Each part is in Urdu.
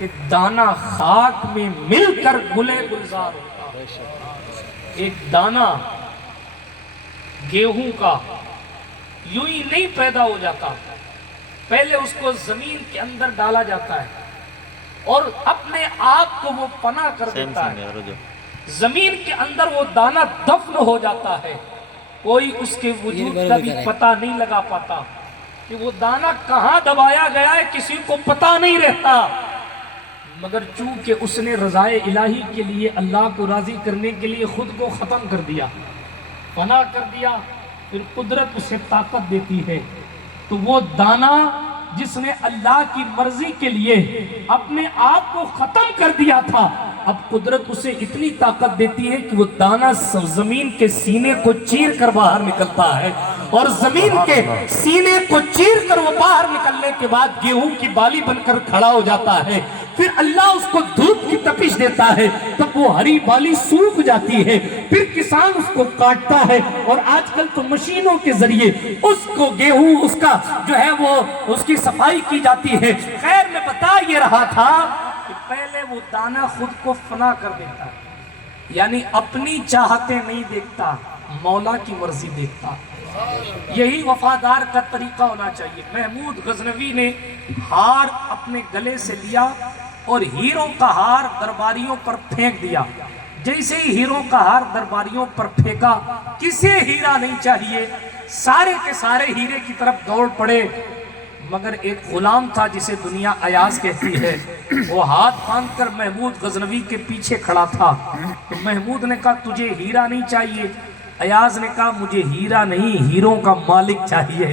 ایک دانہ خاک میں مل کر گلے گلزار ہوتا ہے. ایک دانہ گیہوں کا یوں ہی نہیں پیدا ہو جاتا، پہلے اس کو زمین کے اندر ڈالا جاتا ہے اور اپنے آپ کو وہ پناہ کر دیتا ہے. زمین کے اندر وہ دانہ دفن ہو جاتا ہے، کوئی اس کے وجود کا بھی پتہ نہیں لگا پاتا کہ وہ دانہ کہاں دبایا گیا ہے، کسی کو پتہ نہیں رہتا. مگر چونکہ اس نے رضائے الہی کے لیے، اللہ کو راضی کرنے کے لیے خود کو ختم کر دیا، فنا کر دیا، پھر قدرت اسے طاقت دیتی ہے. تو وہ دانہ جس نے اللہ کی مرضی کے لیے اپنے آپ کو ختم کر دیا تھا، اب قدرت اسے اتنی طاقت دیتی ہے کہ وہ دانہ زمین کے سینے کو چیر کر باہر نکلتا ہے، اور زمین کے سینے کو چیر کر وہ باہر نکلنے کے بعد گیہوں کی بالی بن کر کھڑا ہو جاتا ہے. پھر اللہ اس کو دھوپ کی تپش دیتا ہے، تب وہ ہری بالی سوکھ جاتی ہے. پھر کسان اس کو کاٹتا ہے، اور آج کل تو مشینوں کے ذریعے اس کو گیہوں اس کا جو ہے وہ اس کی صفائی کی جاتی ہے. خیر میں بتا یہ رہا تھا کہ پہلے وہ دانہ خود کو فنا کر دیتا ہے، یعنی اپنی چاہتے نہیں دیکھتا، مولا کی مرضی دیکھتا. یہی وفادار کا طریقہ ہونا چاہیے. محمود غزنوی نے ہار اپنے گلے سے لیا اور ہیروں کا ہار درباریوں پر پھینک دیا. جیسے ہی ہیروں کا ہار درباریوں پر پھینکا، کسے ہیرا نہیں چاہیے، سارے کے سارے ہیرے کی طرف دوڑ پڑے. مگر ایک غلام تھا جسے دنیا ایاز کہتی ہے، وہ ہاتھ باندھ کر محمود غزنوی کے پیچھے کھڑا تھا. تو محمود نے کہا تجھے ہیرا نہیں چاہیے. ایاز نے کہا مجھے ہیرا نہیں، ہیروں کا مالک چاہیے.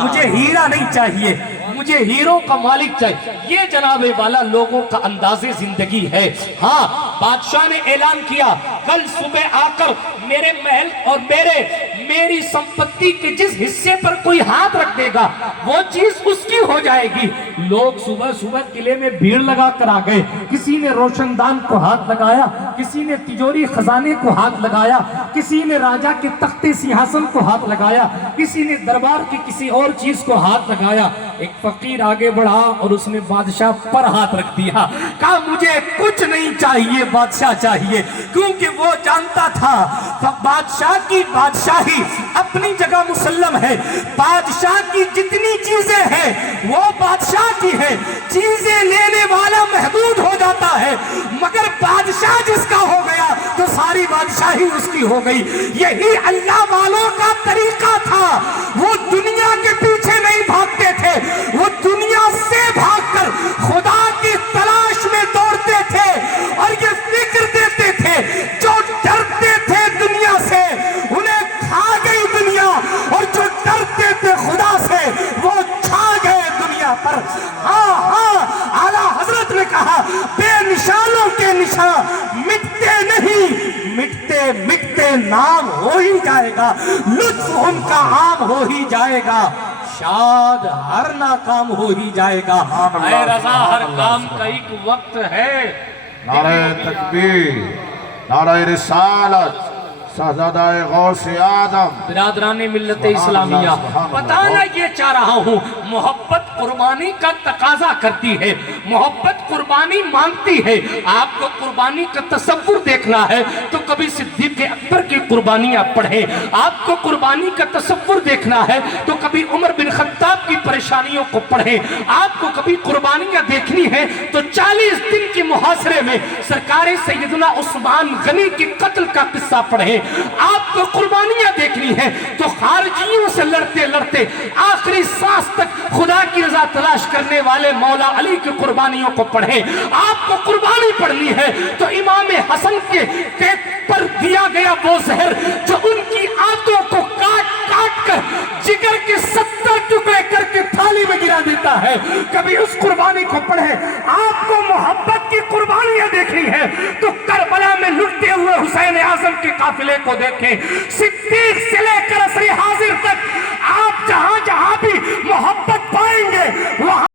مجھے ہیرا نہیں چاہیے، مجھے ہیروں کا مالک چاہیے. یہ جناب والا لوگوں کا انداز زندگی ہے. ہاں، بادشاہ نے اعلان کیا کل صبح آ کر میرے محل اور میری سمپتی کے جس حصے پر کوئی ہاتھ رکھ دے گا وہ چیز اس کی ہو جائے گی. لوگ صبح صبح قلعے میں بھیڑ لگا کر آ گئے. کسی نے روشن دان کو ہاتھ لگایا، کسی نے تجوری خزانے کو ہاتھ لگایا، کسی نے راجہ کے تخت سیاہسن کو ہاتھ لگایا، کسی نے دربار کی کسی اور چیز کو ہاتھ لگایا. ایک فقیر آگے بڑھا اور اس نے بادشاہ پر ہاتھ رکھ دیا. کہا مجھے کچھ نہیں چاہیے، بادشاہ چاہیے. کیونکہ وہ جانتا تھا بادشاہ کی بادشاہی اپنی جگہ مسلم ہے. بادشاہ کی جتنی چیزیں ہیں وہ بادشاہ کی ہے. چیزیں لینے والا محدود ہو جاتا ہے، مگر بادشاہ جس کا ہو گیا تو ساری بادشاہی اس کی ہو گئی. یہی اللہ والوں کا طریقہ تھا. وہ دنیا کے پیچھے نہیں بھاگتے تھے، وہ دنیا سے بھاگ کر خدا کی تلاش میں دوڑتے تھے. اور یہ فکر دیتے تھے جو ڈرتے تھے دنیا سے انہیں کھا گئی دنیا، اور جو ڈرتے تھے خدا سے وہ چھا گئے دنیا پر. ہاں ہاں، اعلیٰ حضرت نے کہا بے نشانوں کے نشان مٹتے نہیں، مٹتے مٹتے نام ہو ہی جائے گا. لطف ان کا عام ہو ہی جائے گا، شاد ہر ناکام ہو ہی جائے گا. اے رضا، ہر کام کا ایک وقت ہے. نعرہ تکبیر، نعرہ رسالت، شہزادہ غوث اعظم. برادران ملت اسلامیہ، بتانا یہ چاہ رہا ہوں، محبت قربانی کا تقاضا کرتی ہے، محبت قربانی مانگتی ہے. آپ کو قربانی کا تصور دیکھنا ہے تو کبھی صدیق اکبر کی قربانیاں پڑھیں. آپ کو قربانی کا تصور دیکھنا ہے تو کبھی عمر بن خطاب کی پریشانیوں کو پڑھیں. آپ کو کبھی قربانیاں دیکھنی ہے تو 40 دن کی محاصرے میں سرکار سیدنا عثمان غنی کی قتل کا قصہ پڑھیں. آپ کو قربانیاں دیکھنی ہے تو خارجیوں سے لڑتے لڑتے آخری سانس تک خدا کی رضا تلاش کرنے والے مولا علی کی قربانیوں کو پڑھیں. آپ کو قربانی پڑھنی ہے تو امام حسن کے پر دیا گیا وہ زہر جو ان کی آنتوں کو کاٹ کاٹ کر جگر کے 70 ٹکڑے کر کے تھالی میں گرا دیتا ہے، کبھی اس قربانی کو پڑھیں. آپ کو محبت کی قربانیاں دیکھنی ہے تو کربلا میں لٹتے ہوئے حسین اعظم کے قافلے کو دیکھیں. صدیق سے لے کر عصر حاضر تک آپ جہاں جہاں بھی محبت پائیں گے وہاں